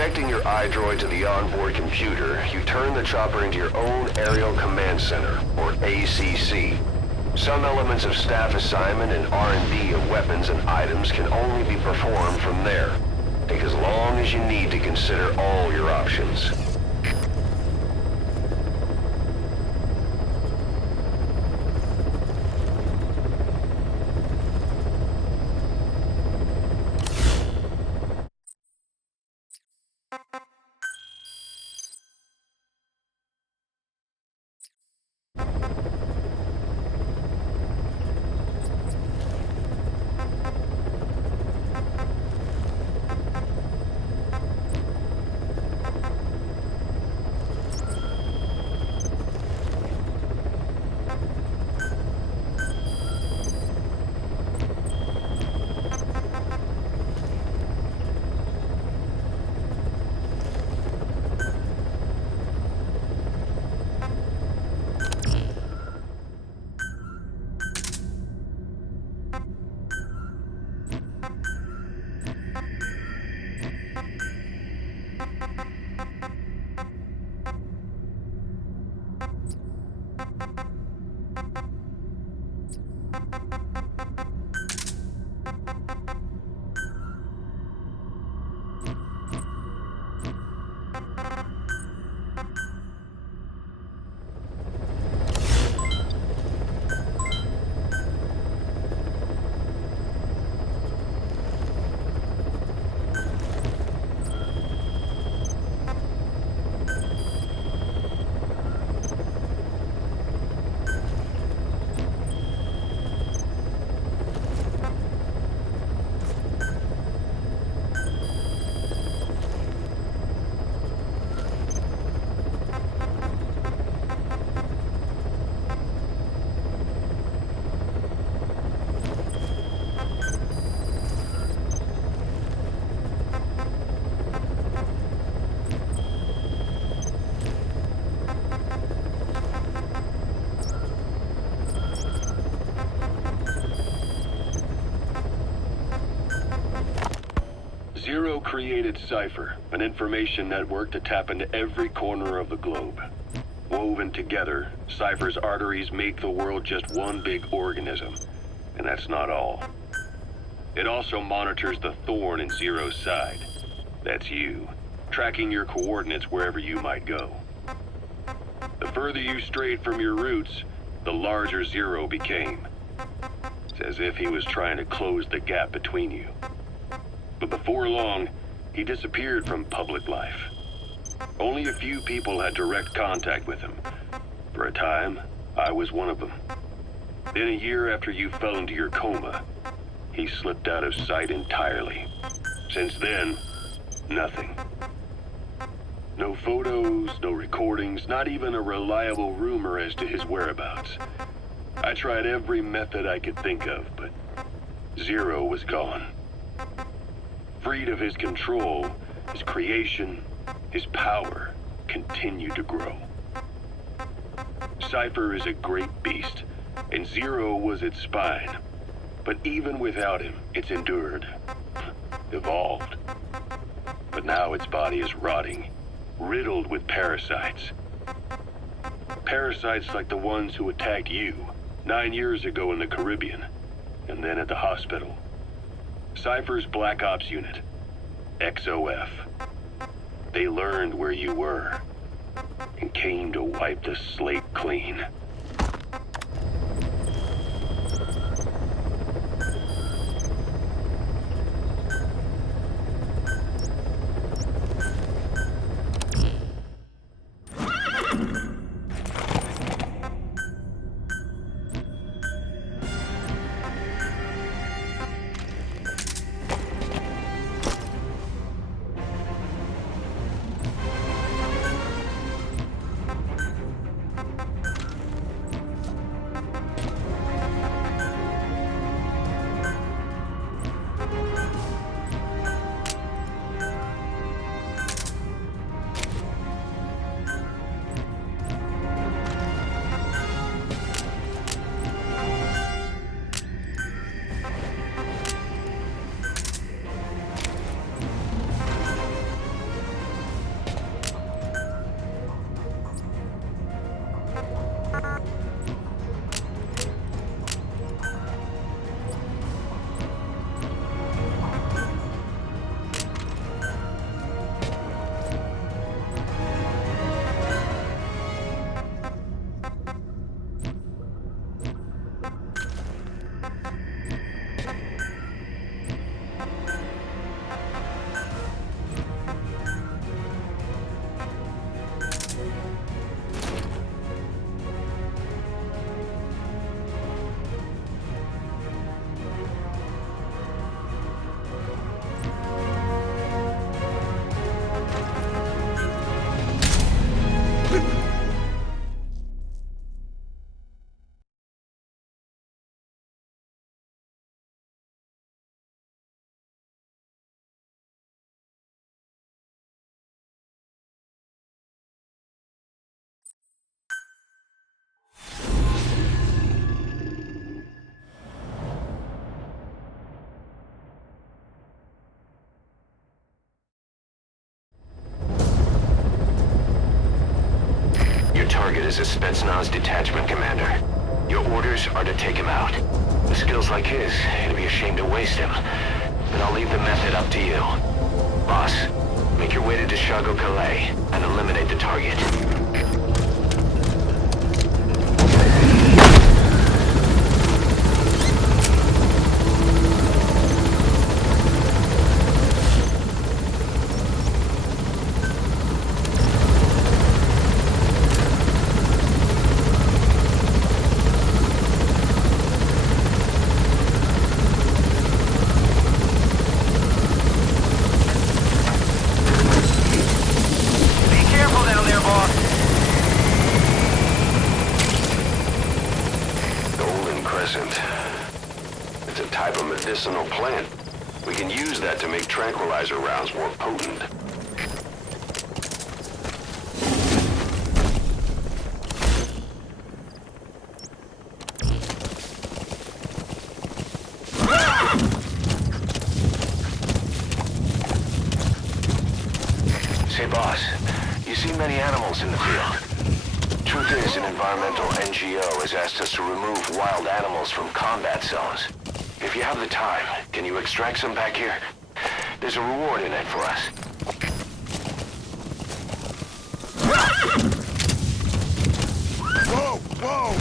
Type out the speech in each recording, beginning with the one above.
Connecting your iDroid to the onboard computer, you turn the chopper into your own Aerial Command Center, or ACC. Some elements of staff assignment and R&D of weapons and items can only be performed from there. Take as long as you need to consider all your options. Zero created Cypher, an information network to tap into every corner of the globe. Woven together, Cypher's arteries make the world just one big organism. And that's not all. It also monitors the thorn in Zero's side. That's you, tracking your coordinates wherever you might go. The further you strayed from your roots, the larger Zero became. It's as if he was trying to close the gap between you. But before long, he disappeared from public life. Only a few people had direct contact with him. For a time, I was one of them. Then a year after you fell into your coma, he slipped out of sight entirely. Since then, nothing. No photos, no recordings, not even a reliable rumor as to his whereabouts. I tried every method I could think of, but Zero was gone. Freed of his control, his creation, his power continued to grow. Cypher is a great beast, and Zero was its spine. But even without him, it's endured, evolved. But now its body is rotting, riddled with parasites. Parasites like the ones who attacked you 9 years ago in the Caribbean, and then at the hospital. Cypher's Black Ops unit, XOF. They learned where you were, and came to wipe the slate clean. is a Spetsnaz detachment commander. Your orders are to take him out. With skills like his, it'd be a shame to waste him. But I'll leave the method up to you. Boss, make your way to Deshago Calais and eliminate the target. It's a type of medicinal plant. We can use that to make tranquilizer rounds more potent. Say, boss, you see many animals in the field. Truth is, an environmental NGO has asked us to remove wild animals from combat zones. If you have the time, can you extract some back here? There's a reward in it for us. Whoa! Whoa!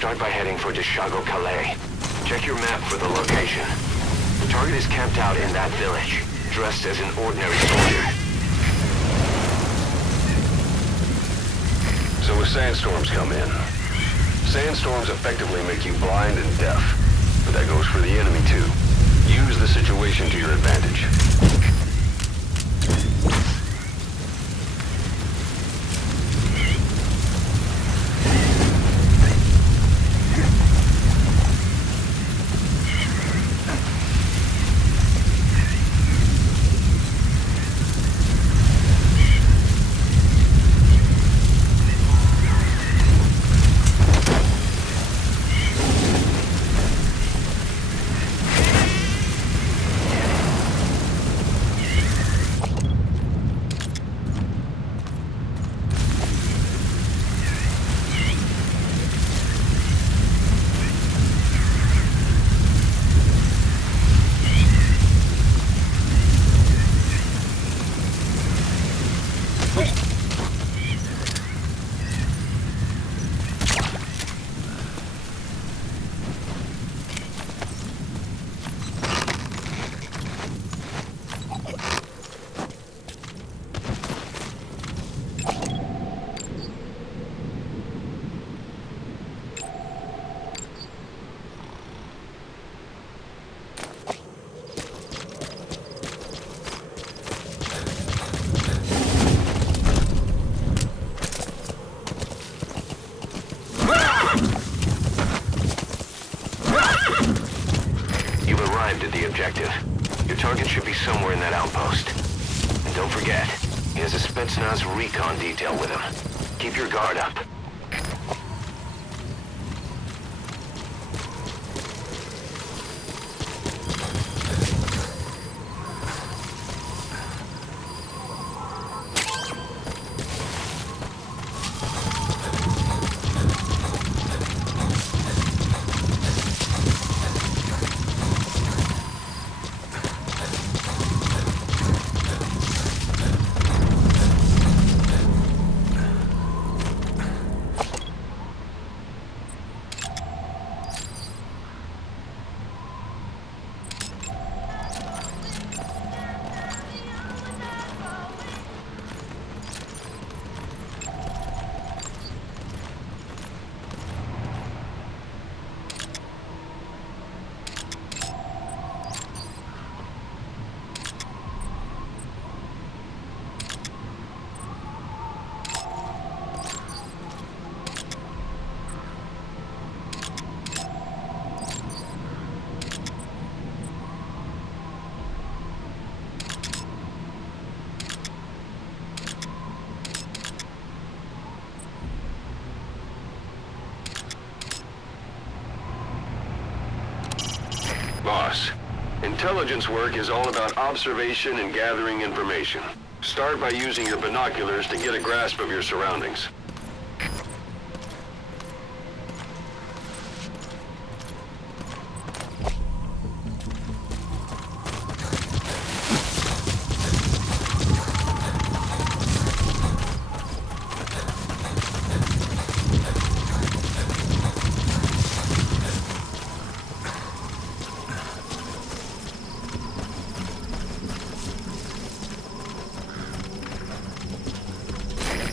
Start by heading for Deshago Calais. Check your map for the location. The target is camped out in that village, dressed as an ordinary soldier. So when sandstorms come in, sandstorms effectively make you blind and deaf. But that goes for the enemy too. Use the situation to your advantage. At the objective. Your target should be somewhere in that outpost. And don't forget, he has a Spetsnaz recon detail with him. Keep your guard up. boss. Intelligence work is all about observation and gathering information. Start by using your binoculars to get a grasp of your surroundings.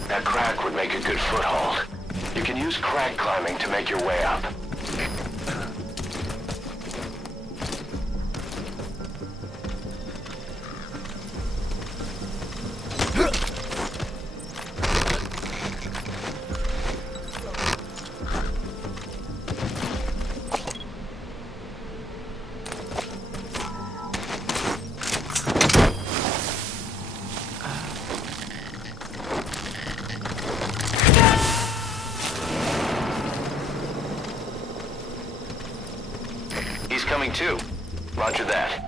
That crack would make a good foothold. You can use crack climbing to make your way up. He's coming too. Roger that.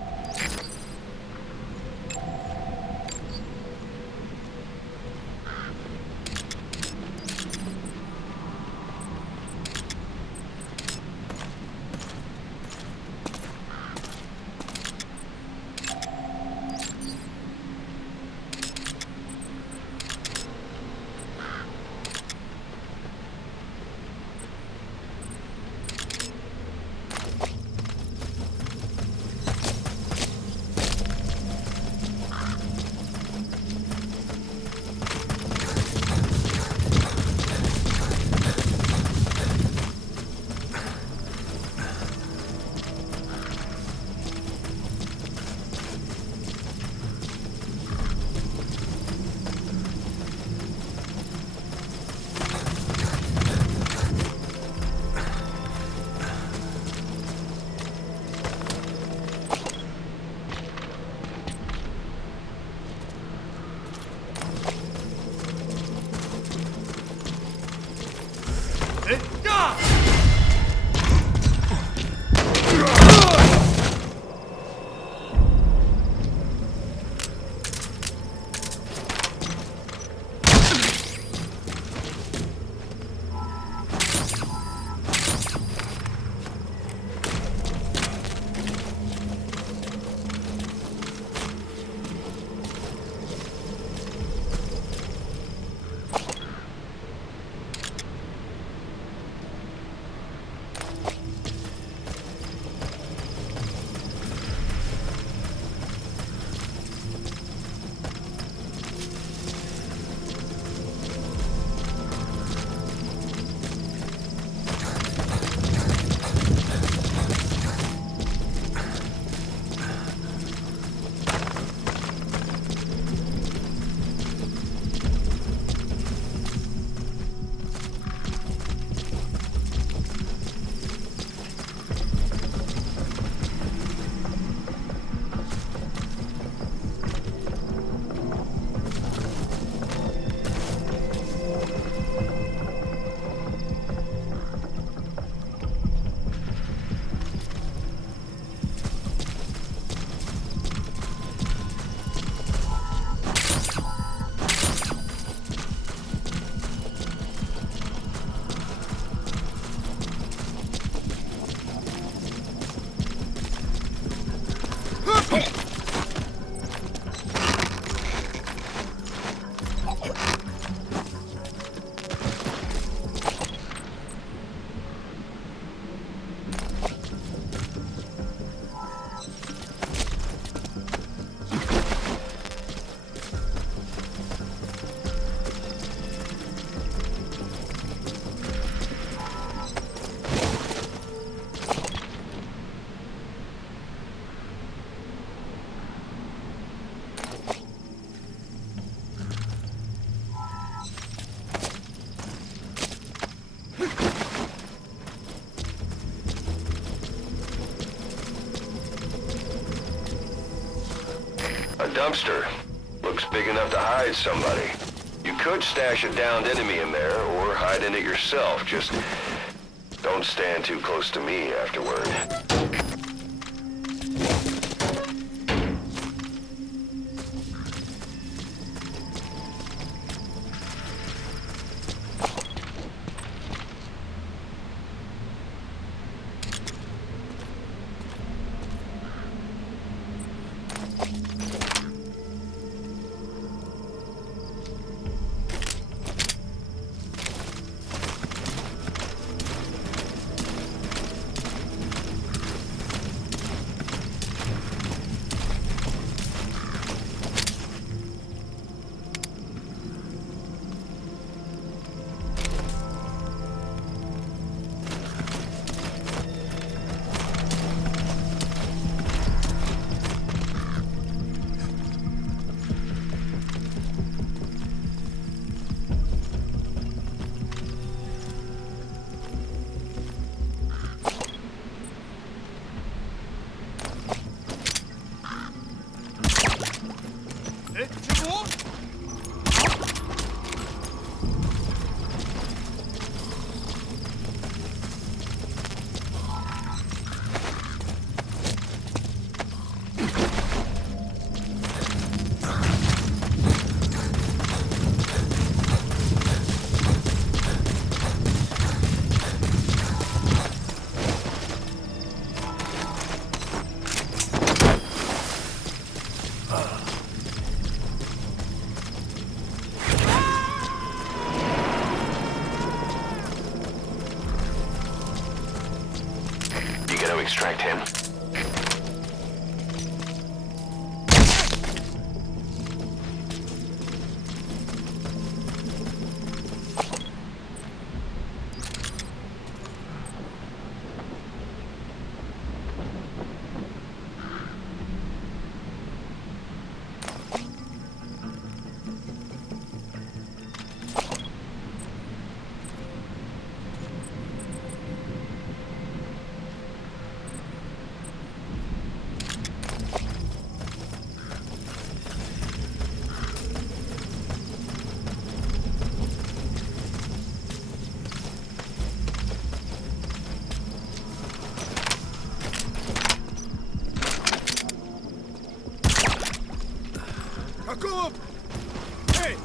A dumpster. Looks big enough to hide somebody. You could stash a downed enemy in there, or hide in it yourself. Just don't stand too close to me afterward. Чего? You gotta extract him. Какого? Эй!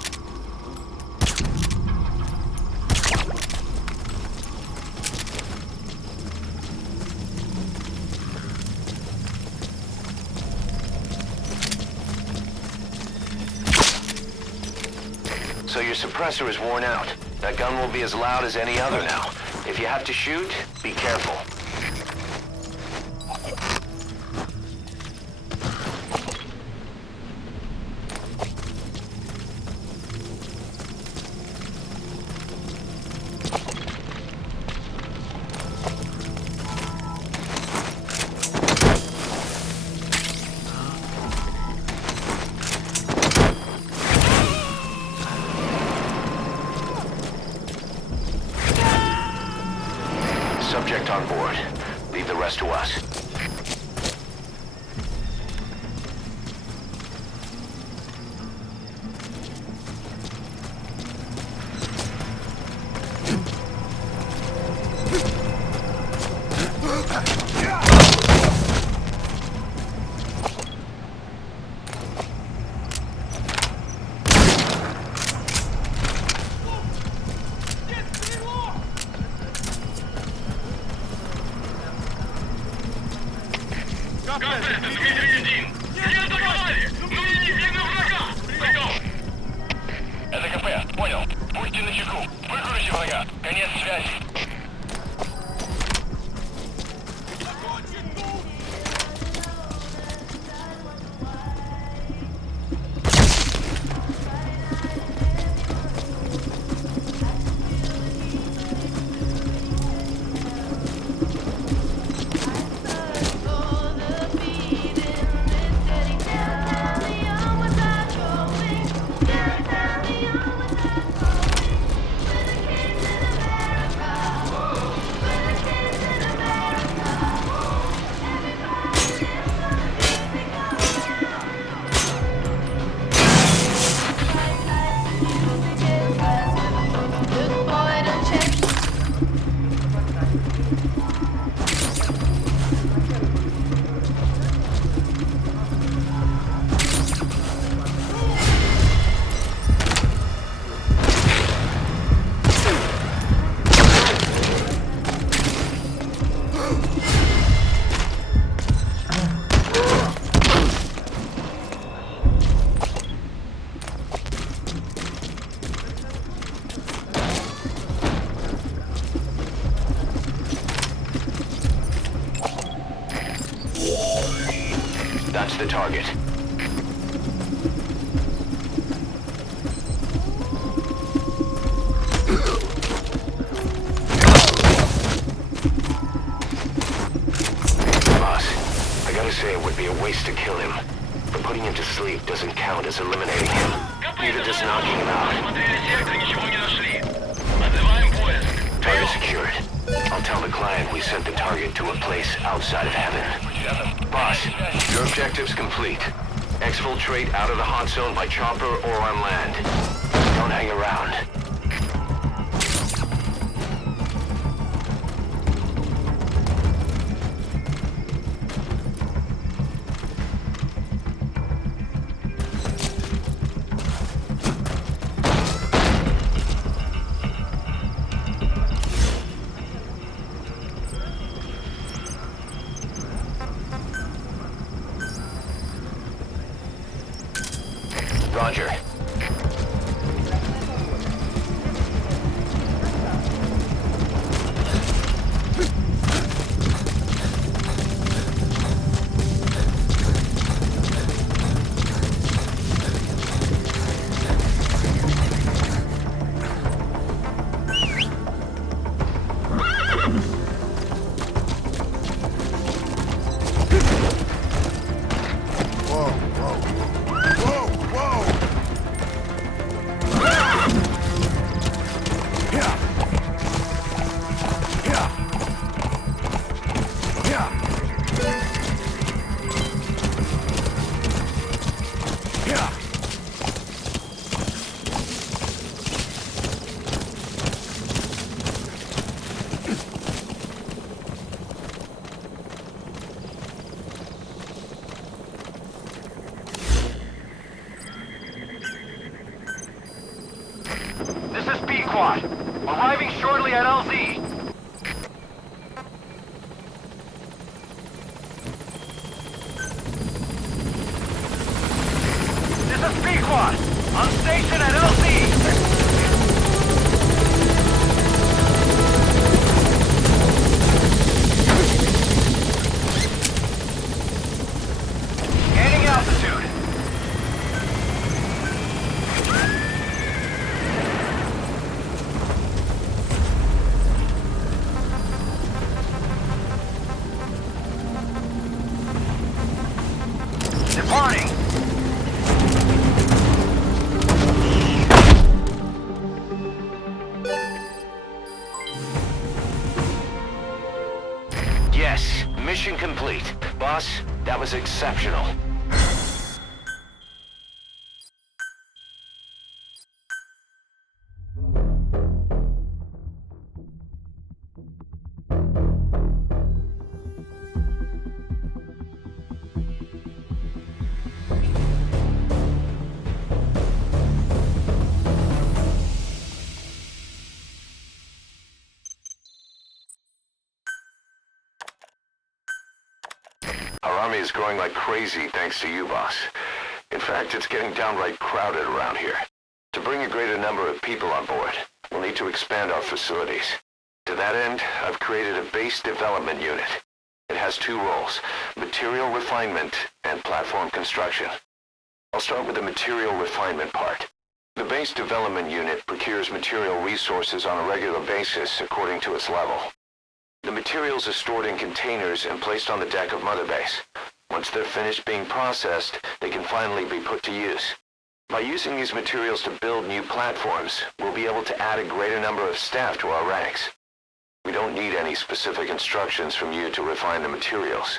So your suppressor is worn out. That gun will be as loud as any other now. If you have to shoot, be careful. Subject on board. Leave the rest to us. Кафе, это Дмитрий-1. Не атаковали! Мы не видно врага! Прием! Это КП, понял. Будьте начеку. Выкрути врага. Конец связи. That's the target. Boss, I gotta say it would be a waste to kill him. But putting him to sleep doesn't count as eliminating him. Neither does knocking him out. Target secured. I'll tell the client we sent the target to a place outside of heaven. Boss, your objective's complete. Exfiltrate out of the hot zone by chopper or on land. Don't hang around. Roger. This is B-Quad. Arriving shortly at LZ. This is B-Quad. On station at LZ. Gaining altitude. Departing. Yes, mission complete. Boss, that was exceptional. Our army is growing like crazy thanks to you, boss. In fact, it's getting downright crowded around here. To bring a greater number of people on board, we'll need to expand our facilities. To that end, I've created a base development unit. It has two roles, material refinement and platform construction. I'll start with the material refinement part. The base development unit procures material resources on a regular basis according to its level. The materials are stored in containers and placed on the deck of Mother Base. Once they're finished being processed, they can finally be put to use. By using these materials to build new platforms, we'll be able to add a greater number of staff to our ranks. We don't need any specific instructions from you to refine the materials,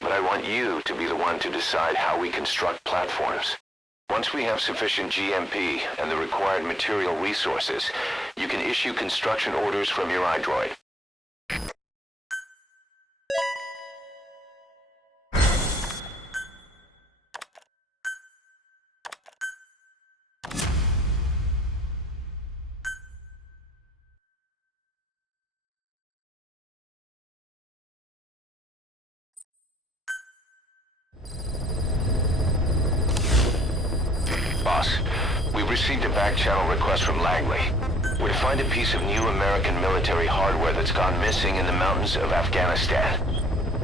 but I want you to be the one to decide how we construct platforms. Once we have sufficient GMP and the required material resources, you can issue construction orders from your iDroid. Boss, we've received a back-channel request from Langley. We're to find a piece of new American military hardware that's gone missing in the mountains of Afghanistan.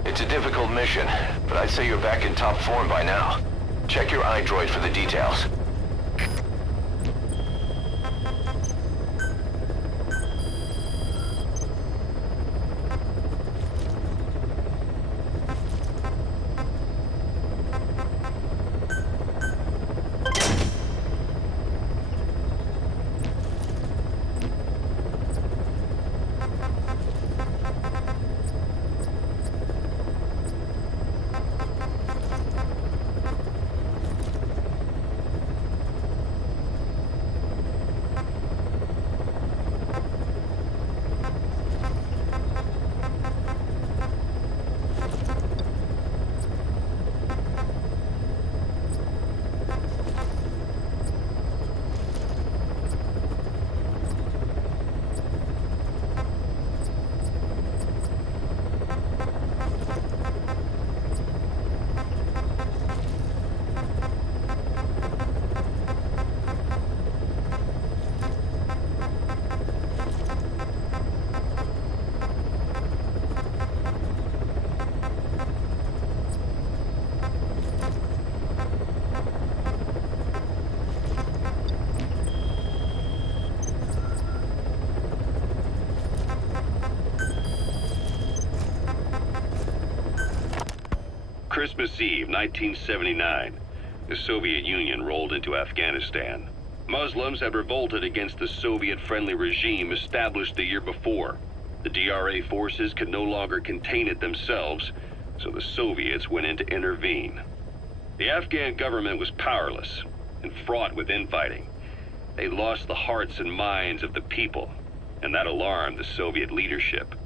It's a difficult mission, but I'd say you're back in top form by now. Check your iDroid for the details. Christmas Eve, 1979, the Soviet Union rolled into Afghanistan. Muslims had revolted against the Soviet-friendly regime established the year before. The DRA forces could no longer contain it themselves, so the Soviets went in to intervene. The Afghan government was powerless and fraught with infighting. They lost the hearts and minds of the people, and that alarmed the Soviet leadership.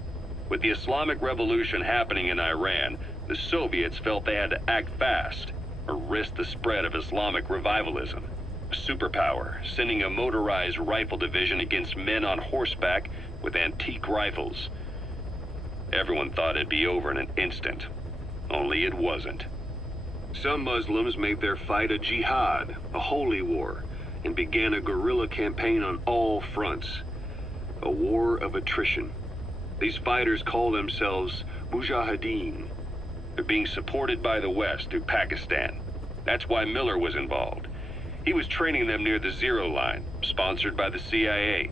With the Islamic Revolution happening in Iran, the Soviets felt they had to act fast or risk the spread of Islamic revivalism. A superpower, sending a motorized rifle division against men on horseback with antique rifles. Everyone thought it'd be over in an instant, only it wasn't. Some Muslims made their fight a jihad, a holy war, and began a guerrilla campaign on all fronts. A war of attrition. These fighters call themselves Mujahideen. They're being supported by the West through Pakistan. That's why Miller was involved. He was training them near the Zero Line, sponsored by the CIA.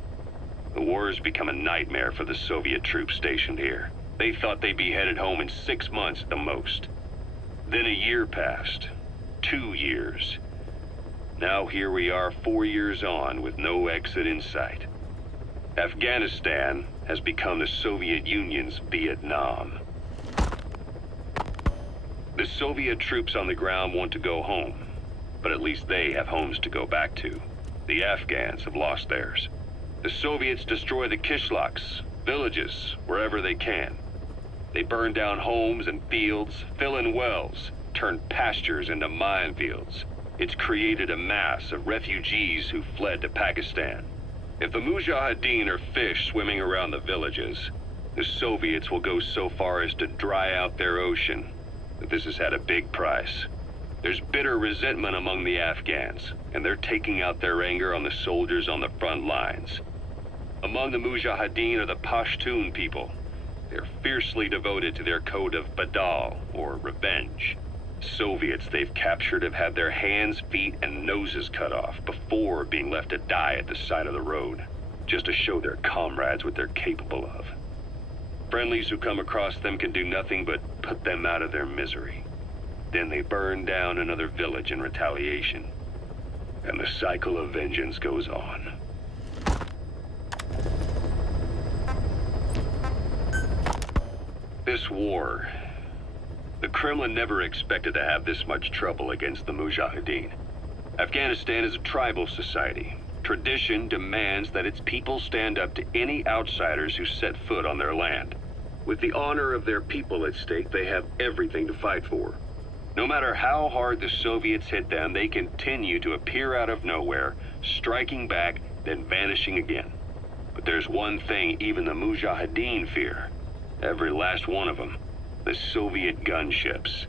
The war has become a nightmare for the Soviet troops stationed here. They thought they'd be headed home in 6 months at the most. Then a year passed. 2 years. Now here we are 4 years on with no exit in sight. Afghanistan has become the Soviet Union's Vietnam. The Soviet troops on the ground want to go home, but at least they have homes to go back to. The Afghans have lost theirs. The Soviets destroy the kishlaks, villages, wherever they can. They burn down homes and fields, fill in wells, turn pastures into minefields. It's created a mass of refugees who fled to Pakistan. If the Mujahideen are fish swimming around the villages, the Soviets will go so far as to dry out their ocean. But this has had a big price. There's bitter resentment among the Afghans, and they're taking out their anger on the soldiers on the front lines. Among the Mujahideen are the Pashtun people. They're fiercely devoted to their code of Badal, or revenge. Soviets they've captured have had their hands, feet, and noses cut off before being left to die at the side of the road, just to show their comrades what they're capable of. Friendlies who come across them can do nothing but put them out of their misery. Then they burn down another village in retaliation. And the cycle of vengeance goes on. This war, the Kremlin never expected to have this much trouble against the Mujahideen. Afghanistan is a tribal society. Tradition demands that its people stand up to any outsiders who set foot on their land. With the honor of their people at stake, they have everything to fight for. No matter how hard the Soviets hit them, they continue to appear out of nowhere, striking back, then vanishing again. But there's one thing even the Mujahideen fear. Every last one of them. The Soviet gunships.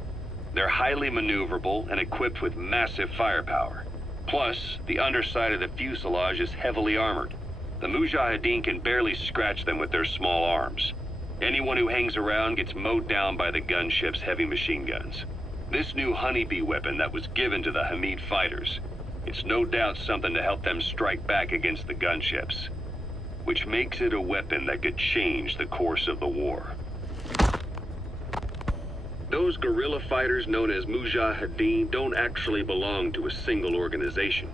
They're highly maneuverable and equipped with massive firepower. Plus, the underside of the fuselage is heavily armored. The Mujahideen can barely scratch them with their small arms. Anyone who hangs around gets mowed down by the gunship's heavy machine guns. This new honeybee weapon that was given to the Hamid fighters, it's no doubt something to help them strike back against the gunships, which makes it a weapon that could change the course of the war. Those guerrilla fighters known as Mujahideen don't actually belong to a single organization.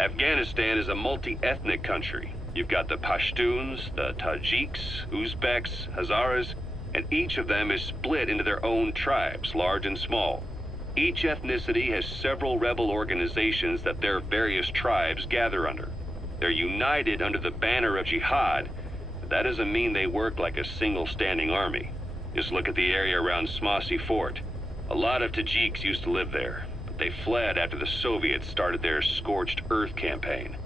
Afghanistan is a multi-ethnic country. You've got the Pashtuns, the Tajiks, Uzbeks, Hazaras, and each of them is split into their own tribes, large and small. Each ethnicity has several rebel organizations that their various tribes gather under. They're united under the banner of jihad, but that doesn't mean they work like a single standing army. Just look at the area around Smasy Fort. A lot of Tajiks used to live there, but they fled after the Soviets started their Scorched Earth campaign.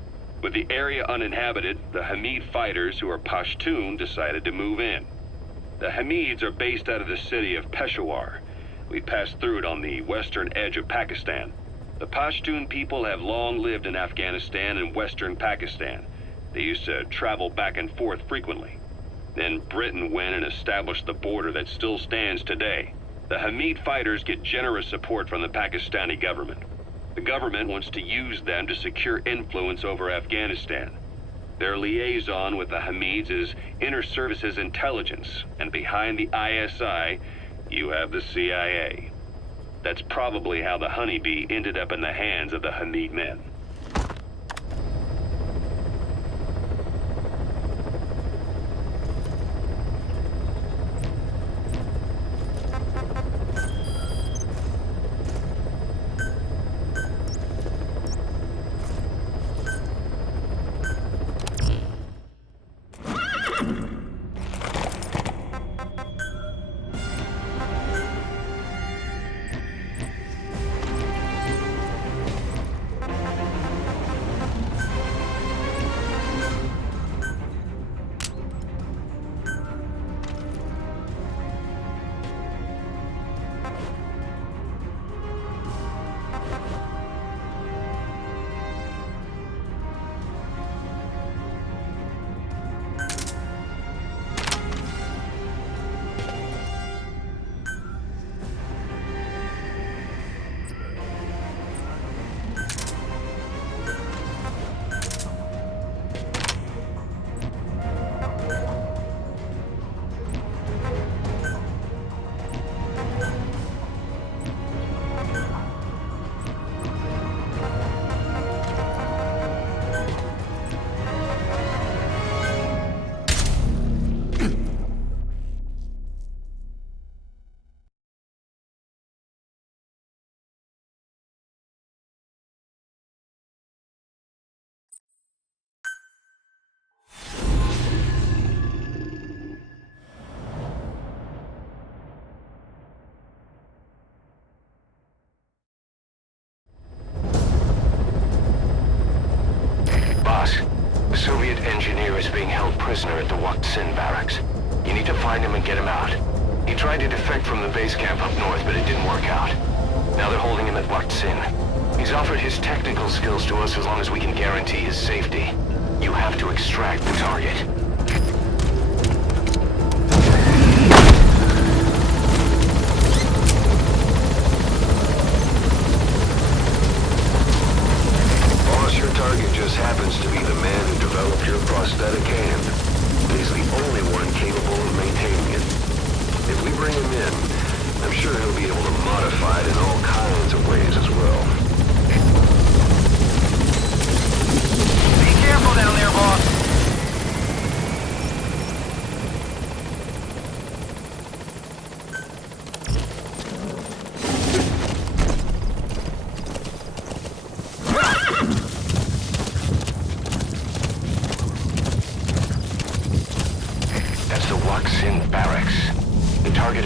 With the area uninhabited, the Hamid fighters, who are Pashtun, decided to move in. The Hamids are based out of the city of Peshawar. We passed through it on the western edge of Pakistan. The Pashtun people have long lived in Afghanistan and western Pakistan. They used to travel back and forth frequently. Then Britain went and established the border that still stands today. The Hamid fighters get generous support from the Pakistani government. The government wants to use them to secure influence over Afghanistan. Their liaison with the Hamids is Inter-Services Intelligence, and behind the ISI, you have the CIA. That's probably how the Honeybee ended up in the hands of the Hamid men. The Soviet engineer is being held prisoner at the Waqt Sin barracks. You need to find him and get him out. He tried to defect from the base camp up north, but it didn't work out. Now they're holding him at Waqt Sin. He's offered his technical skills to us as long as we can guarantee his safety. You have to extract the target. Target just happens to be the man who developed your prosthetic hand. He's the only one capable of maintaining it. If we bring him in, I'm sure he'll be able to modify it in all kinds of ways as well. Be careful down there, boss.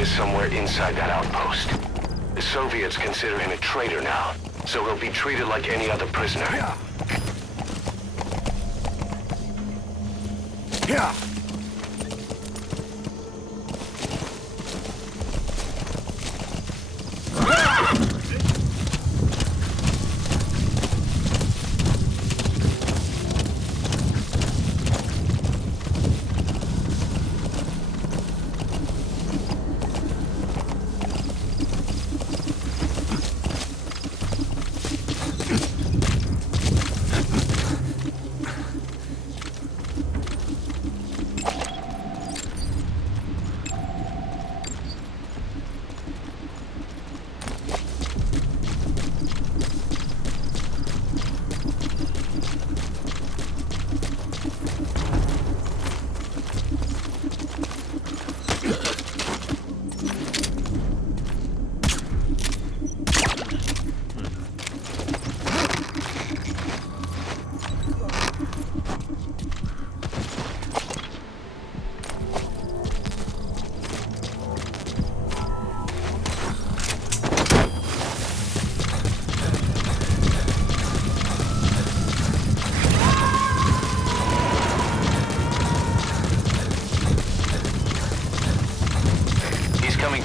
Somewhere inside that outpost. The Soviets consider him a traitor now, so he'll be treated like any other prisoner. Yeah.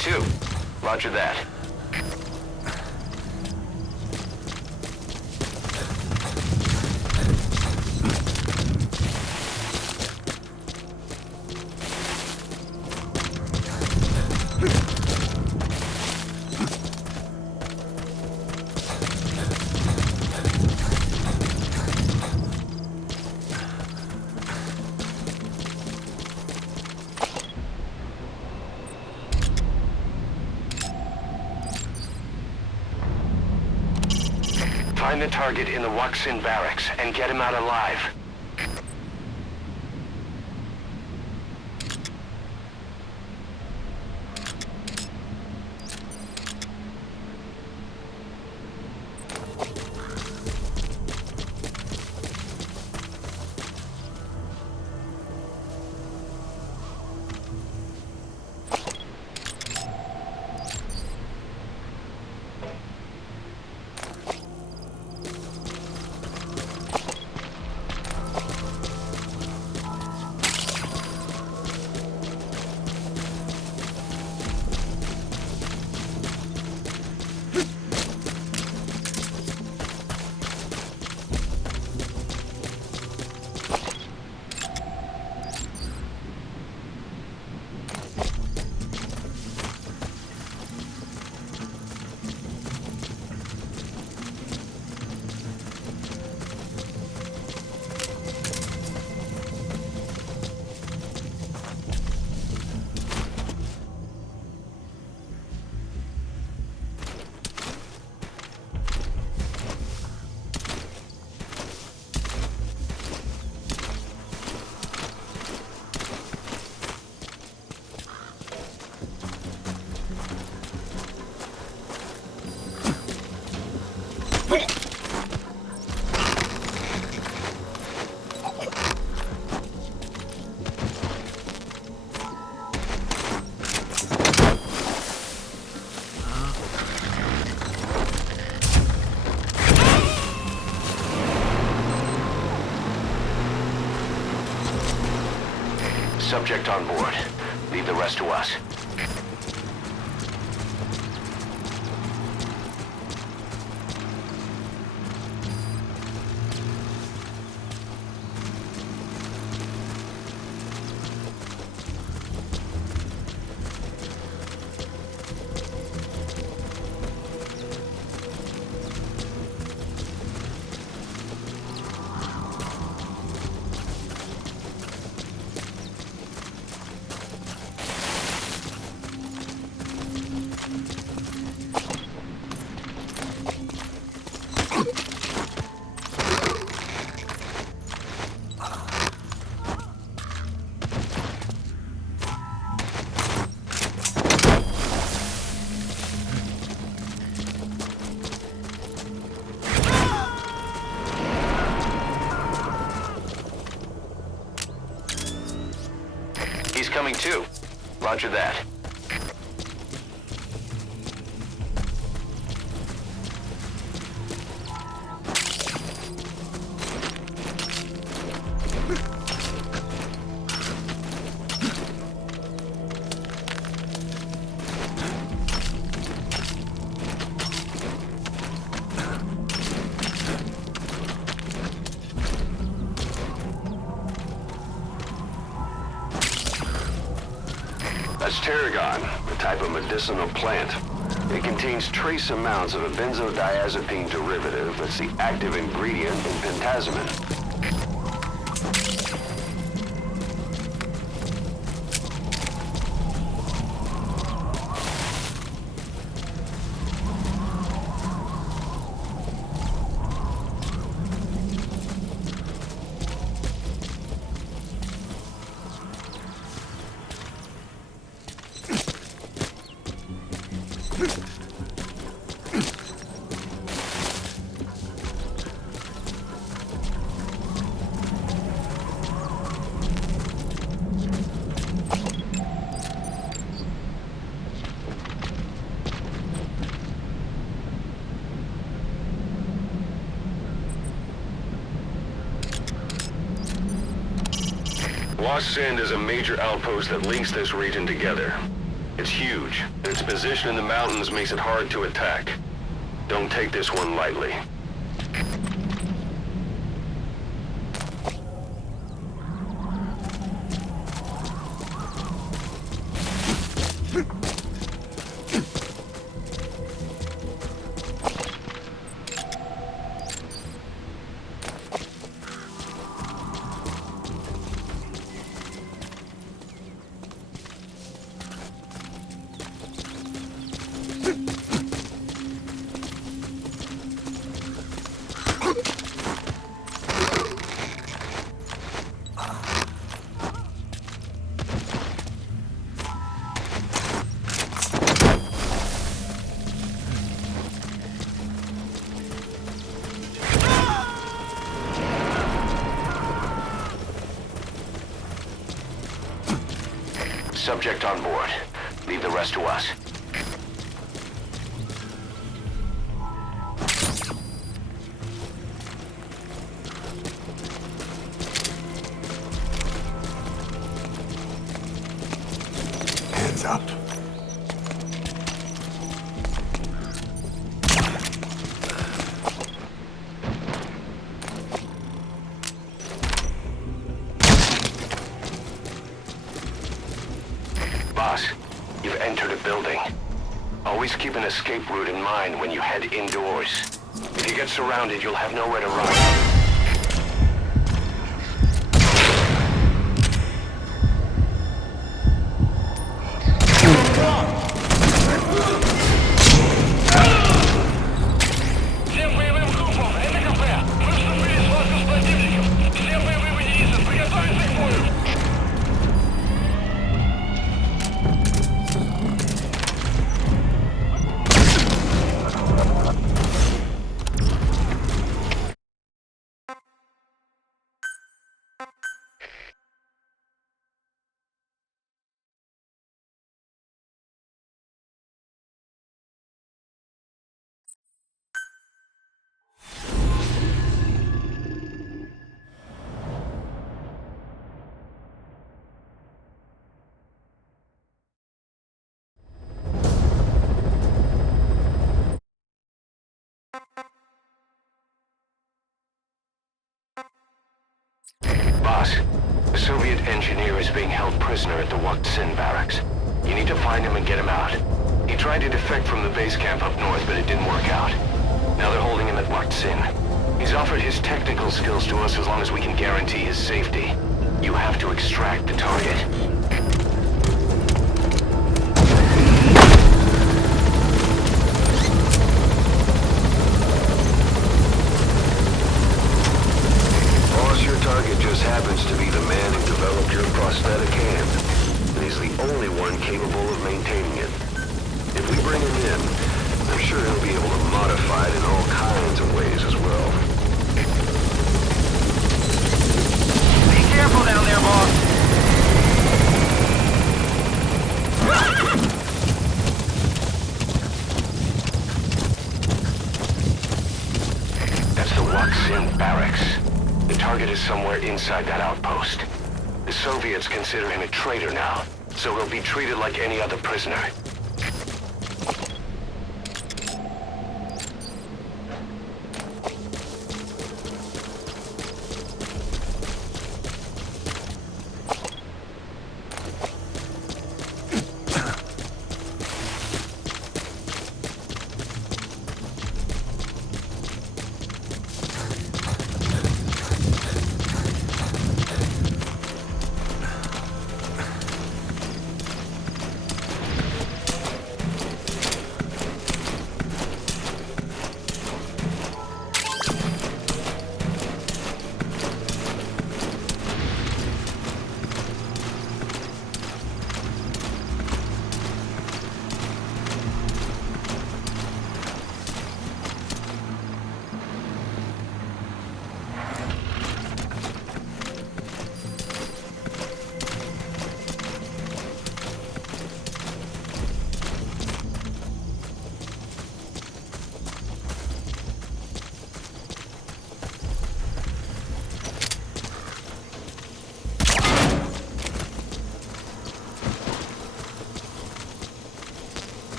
Too. Roger that. Find the target in the Waksin barracks and get him out alive. Subject on board. Leave the rest to us. He's coming too. Roger that. That's tarragon, a type of medicinal plant. It contains trace amounts of a benzodiazepine derivative that's the active ingredient in pentazimine. Lost Sand is a major outpost that links this region together. It's huge, and its position in the mountains makes it hard to attack. Don't take this one lightly. Subject on board. Leave the rest to us. Hands up. Boss, you've entered a building. Always keep an escape route in mind when you head indoors. If you get surrounded, you'll have nowhere to run. Всем боевым группам, это КП! Мы вступили в схватку с противником! Всем боевым единицам приготовиться к бою! Boss, the Soviet engineer is being held prisoner at the Wak Sin barracks. You need to find him and get him out. He tried to defect from the base camp up north, but it didn't work out. Now they're holding him at Wak Sin. He's offered his technical skills to us as long as we can guarantee his safety. You have to extract the target. Boss, your target just happens to be the man who developed your prosthetic hand. And he's the only one capable of maintaining it. If we bring him in, I'm sure he'll be able to modify it in all kinds of ways as well. Be careful down there, boss! That's the Wak Sin barracks. The target is somewhere inside that outpost. The Soviets consider him a traitor now, so he'll be treated like any other prisoner.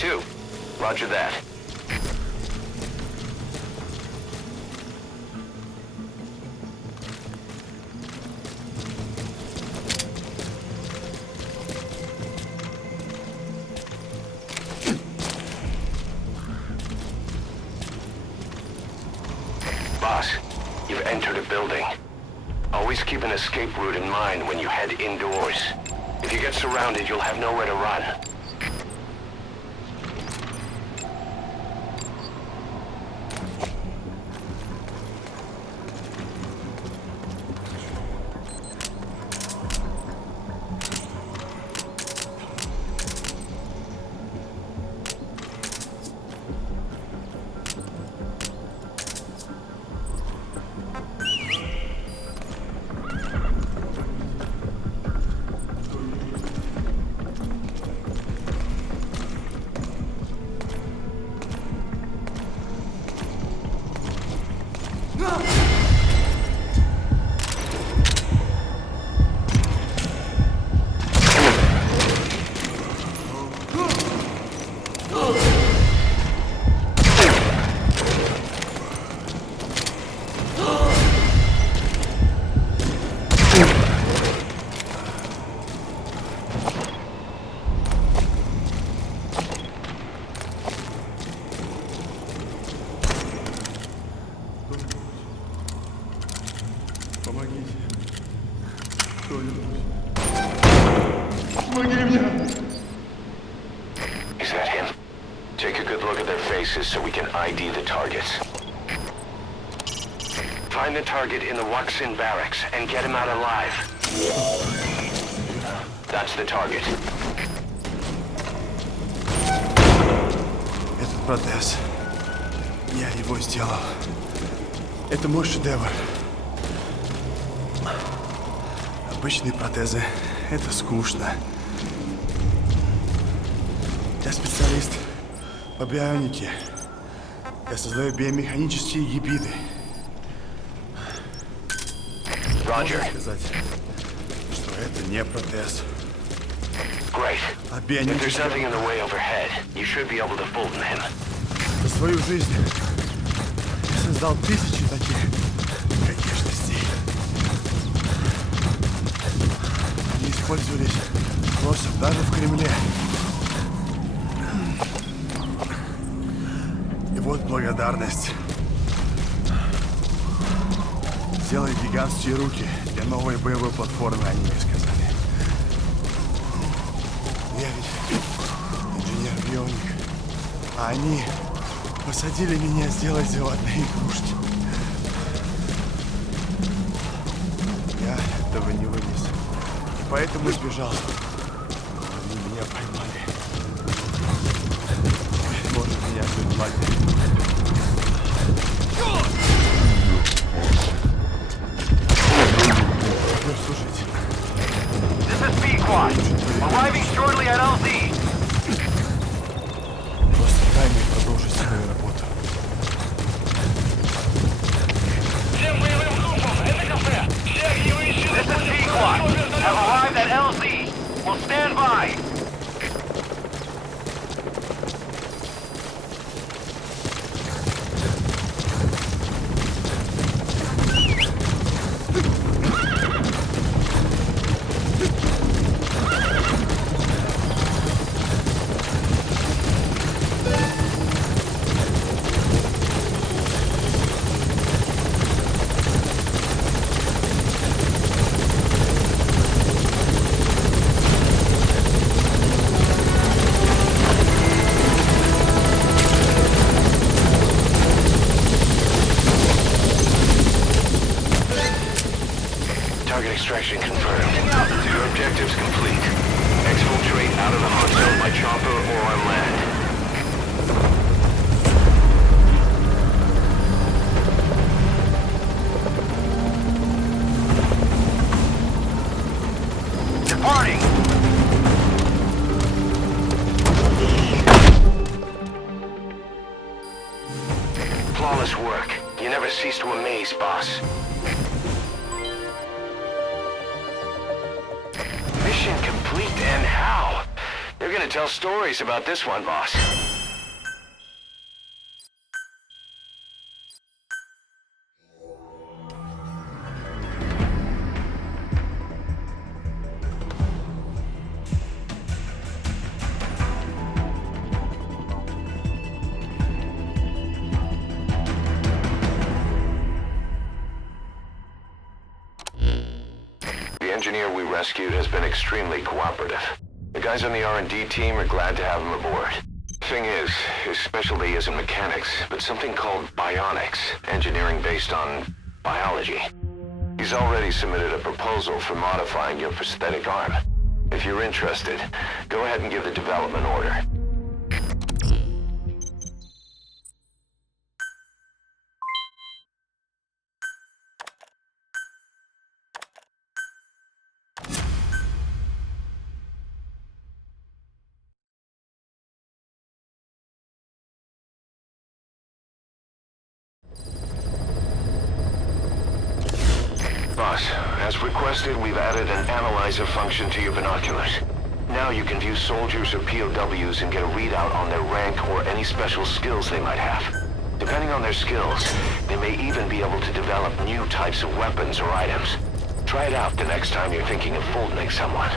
too. Roger that. Boss, you've entered a building. Always keep an escape route in mind when you head indoors. If you get surrounded, you'll have nowhere to run. Помогите. Кто-нибудь. Помоги мне! Is that him? Take a good look at their faces so we can ID the targets. Find the target in the Waksin barracks and get him out alive. That's the target. Этот протез. Я его сделал. Это мой шедевр. Обычные протезы — это скучно. Я специалист по бионике. Я создаю биомеханические гибриды. Можно Roger. сказать, что это не протез, Great. а If there's бионическая... nothing in the way overhead, you should be able to Fulton him. За свою жизнь я создал тысячи таких конечностей. Они использовались спросом даже в Кремле. И вот благодарность. Сделай гигантские руки для новой боевой платформы, они мне сказали. Я ведь инженер-бионик, а они посадили меня сделать заводные игрушки. Я этого не вынес, и поэтому сбежал. Они меня поймали. Может, меня судьба. Слушайте. This is B-Quad. Arriving shortly at LZ. Просто дай мне продолжить свою работу. Всем боевым группам, это кафе. Все огневые силы. This is B-Quad. Have arrived at LZ. Will stand by. Target extraction confirmed. Your objectives complete. Exfiltrate out of the hot zone by chopper or on land. Departing. Flawless work. You never cease to amaze, boss. Mission complete, and how? They're gonna tell stories about this one, boss. The engineer we rescued has been extremely cooperative. The guys on the R&D team are glad to have him aboard. Thing is, his specialty isn't mechanics, but something called bionics, engineering based on biology. He's already submitted a proposal for modifying your prosthetic arm. If you're interested, go ahead and give the development order. Boss, as requested, we've added an analyzer function to your binoculars. Now you can view soldiers or POWs and get a readout on their rank or any special skills they might have. Depending on their skills, they may even be able to develop new types of weapons or items. Try it out the next time you're thinking of folding someone.